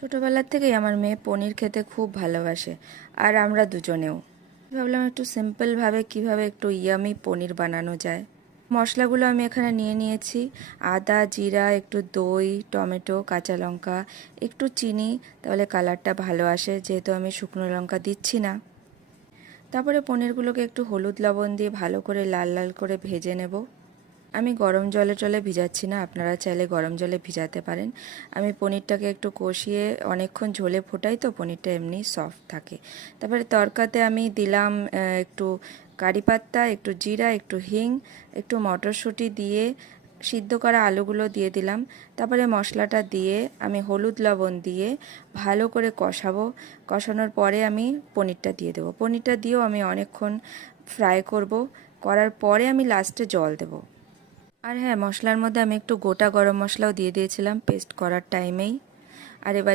ছোটোবেলার থেকেই আমার মেয়ে পনির খেতে খুব ভালোবাসে, আর আমরা দুজনেও। ভাবলাম একটু সিম্পলভাবে কিভাবে একটু ইয়ামি পনির বানানো যায়। মশলাগুলো আমি এখানে নিয়ে নিয়েছি: আদা, জিরা, একটু দই, টমেটো, কাঁচা লঙ্কা, একটু চিনি, তাহলে কালারটা ভালো আসে, যেহেতু আমি শুকনো লঙ্কা দিচ্ছি না। তারপরে পনিরগুলোকে একটু হলুদ লবণ দিয়ে ভালো করে লাল লাল করে ভেজে নেব। আমি গরম জলে ভিজাচ্ছি না, আপনারা চাইলে গরম জলে ভিজাতে পারেন। আমি পনিরটাকে একটু কষিয়ে অনেকক্ষণ ঝোলে ফোটাই, তো পনিরটা এমনি সফট থাকে। তারপরে তরকাতে আমি দিলাম একটু কারি পাত্তা, একটু জিরা, একটু হিং, একটু মটরশুঁটি দিয়ে সিদ্ধ করা আলুগুলো দিয়ে দিলাম। তারপরে মশলাটা দিয়ে আমি হলুদ লবণ দিয়ে ভালো করে কষাবো। কষানোর পরে আমি পনিরটা দিয়ে দেবো। পনিরটা দিয়েও আমি অনেকক্ষণ ফ্রাই করব। করার পরে আমি লাস্টে জল দেবো। আর হ্যাঁ, মশলার মধ্যে আমি একটু গোটা গরম মশলাও দিয়ে দিয়েছিলাম পেস্ট করার টাইমেই। আর এবারে